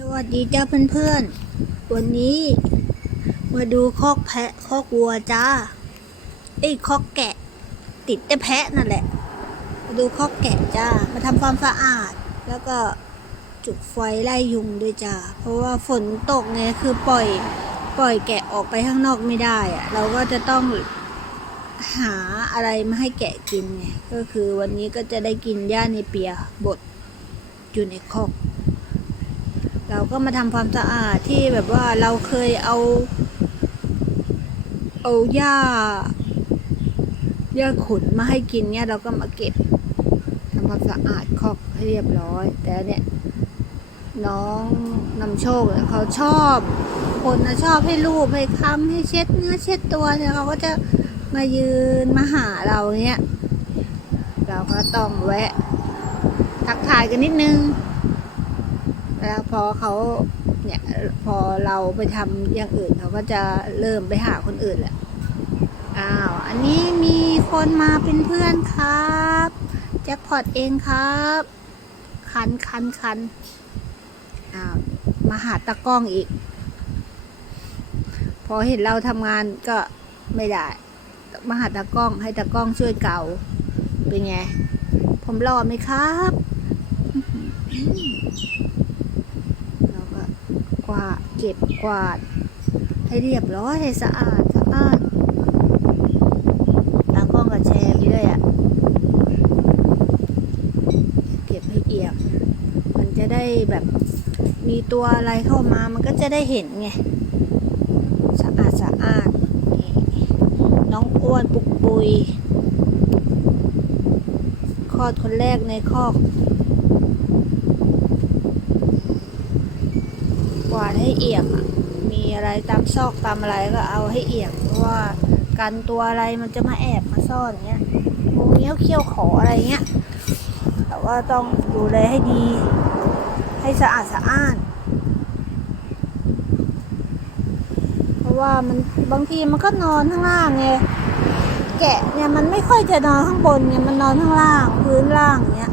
สวัสดีจ้าเพื่อนๆ วันนี้ มาดูคอกแพะคอกวัวจ้าไอ้ยคอกแกะ ติดแต่แพะนั่นแหละ มาดูคอกแกะจ้า มาทำความสะอาด แล้วก็จุดไฟไล่ยุงด้วยจ้า เพราะว่าฝนตกไงคือปล่อยปล่อยแกะออกไปข้างนอกไม่ได้อะเราก็จะต้องหาอะไรมาให้แกะกินไง ก็คือวันนี้ก็จะได้กินหญ้าในเปียบดอยู่ในคอก เราก็มาทำความสะอาดที่แบบว่าเราเคยเอา เอาหญ้าหญ้าขุนมาให้กินเนี่ยเราก็มาเก็บทำความสะอาดคอกให้เรียบร้อย แต่เนี่ย น้องนำโชคเนี่ยเขาชอบ คนนะชอบให้รูปให้คำให้เช็ดเนื้อเช็ดตัวเนี่ยเขาก็จะมายืนมาหาเราเนี่ย เราก็ต้องแวะ ทักทายกันนิดนึง แล้วพอเขาเนี่ยพอเราไปทำอย่างอื่นเขาก็จะเริ่มไปหาคนอื่นแหละอ้าวอันนี้มีคนมาเป็นเพื่อนครับแจ็คพอตเองครับ คันคันคันอ้าวมาหาตากล้องอีก พอเห็นเราทำงานก็ไม่ได้ มาหาตากล้องให้ตากล้องช่วยเก่าเป็นไง ผมรอไหมครับ เราก็ก วาดเก็บกวาด ให้เรียบร้อยให้สะอาดสะอาดตากล้องกับแชร์ไปด้วยอะ เก็บให้เอียบ มันจะได้แบบมีตัวอะไรเข้ามามันก็จะได้เห็นไง สะอาดสะอาด น้องอ้วนปุกปุยคลอดคนแรกในคอก กวาดให้ เอี่ยมอะมีอะไรตามซอกตามอะไรก็เอาให้เอี่ยมเพราะว่ากันตัวอะไรมันจะมาแอบมาซ่อนเงี้ยงูเงี้ยวเขี้ยวขออะไรเงี้ยแต่ว่าต้องดูแลให้ดี ให้สะอาดสะอ้าน เพราะว่ามันบางทีมันก็นอนข้างล่างไงแกะเนี่ยมันไม่ค่อยจะนอนข้างบนไงมันนอนข้างล่างพื้นล่างเนี้ย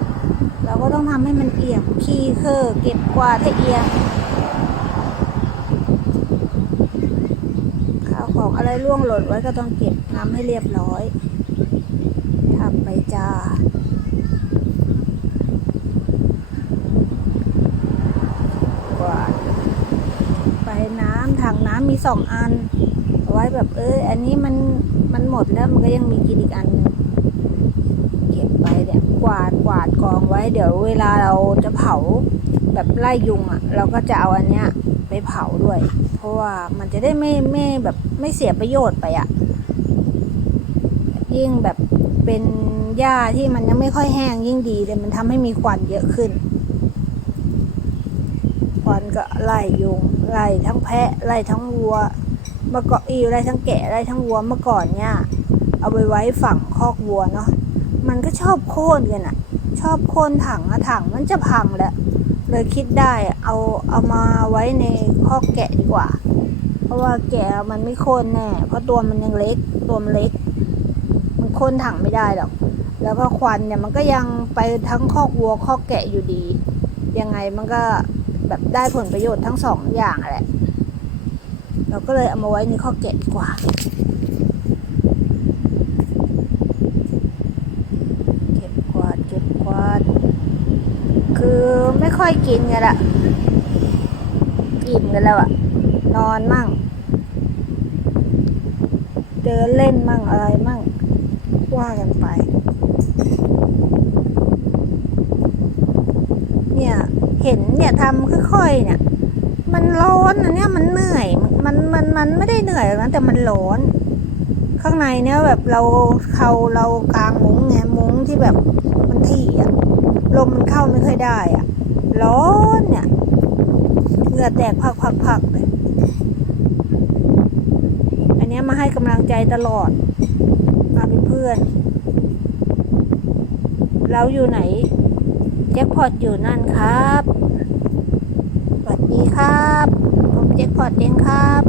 เราก็ต้องทำให้มันเอียมขี้เคอเก็บกวาดให้เอียง อะไรร่วงหล่นไว้ก็ต้องเก็บน้ำให้เรียบร้อยทำไปจ้ากวาดไปน้ำถังน้ำมีสองอันไว้แบบเอออันนี้มันมันหมดแล้วมันก็ยังมีกินอีกอันหนึงเก็บไปเนี่ยกวาดกวาดกองไว้เดี๋ยวเวลาเราจะเผาแบบไล่ยุงอะ เราก็จะเอาอันเนี้ย ไปเผาด้วย เพราะว่ามันจะได้ไม่ไม่แบบไม่เสียประโยชน์ไปอะ่ะยิ่งแบบเป็นหญ้าที่มันยังไม่ค่อยแห้งยิ่งดีเลยมันทำให้มีควันเยอะขึ้น ควันก็ไล่ยุงไล่ทั้งแพะไล่ทั้งวัวเมื่อก่อนอีไล่ทั้งแกะไล่ทั้งวัวเมื่อก่อนเนี่ยเอาไปไว้ฝั่งคอกวัวเนาะมันก็ชอบโค่นกันอะชอบโค่นถังอะถังมันจะพังแหละ เลยคิดได้เอาเอามาไว้ในคอกแกะดีกว่า เพราะว่าแกะมันไม่โค่นแน่เพราะตัวมันยังเล็กตัวมันเล็ก มันโค่นถังไม่ได้หรอก แล้วก็ควันเนี่ยมันก็ยังไปทั้งคอกวัวคอกแกะอยู่ดี ยังไงมันก็แบบได้ผลประโยชน์ทั้งสองอย่างแหละ เราก็เลยเอามาไว้ในคอกแกะดีกว่า เก็บกวาดเก็บกวาด คือไม่ ค่อยกินกันละอิ่มกันแล้วอะนอนมั่ง เดินเล่นมั่งอะไรมั่ง ว่ากันไป เนี่ย เห็นเนี่ยทำค่อยๆเนี่ย มันร้อนอันเนี้ยมันเหนื่อยมันมันมันไม่ได้เหนื่อยนะแต่มันร้อนข้างในเนี่ยแบบเราเขาเรากลางมุ้งไงมุ้งที่แบบมันถี่อะลมมันเข้าไม่ค่อยได้อะ ร้อนเนี่ยเหงื่อแตกพักพักพักเลยอันนี้มาให้กำลังใจตลอด มาเป็นเพื่อน เราอยู่ไหน แจ็คพอตอยู่นั่นครับสวัสดีครับ ผมแจ็คพอตเองครับ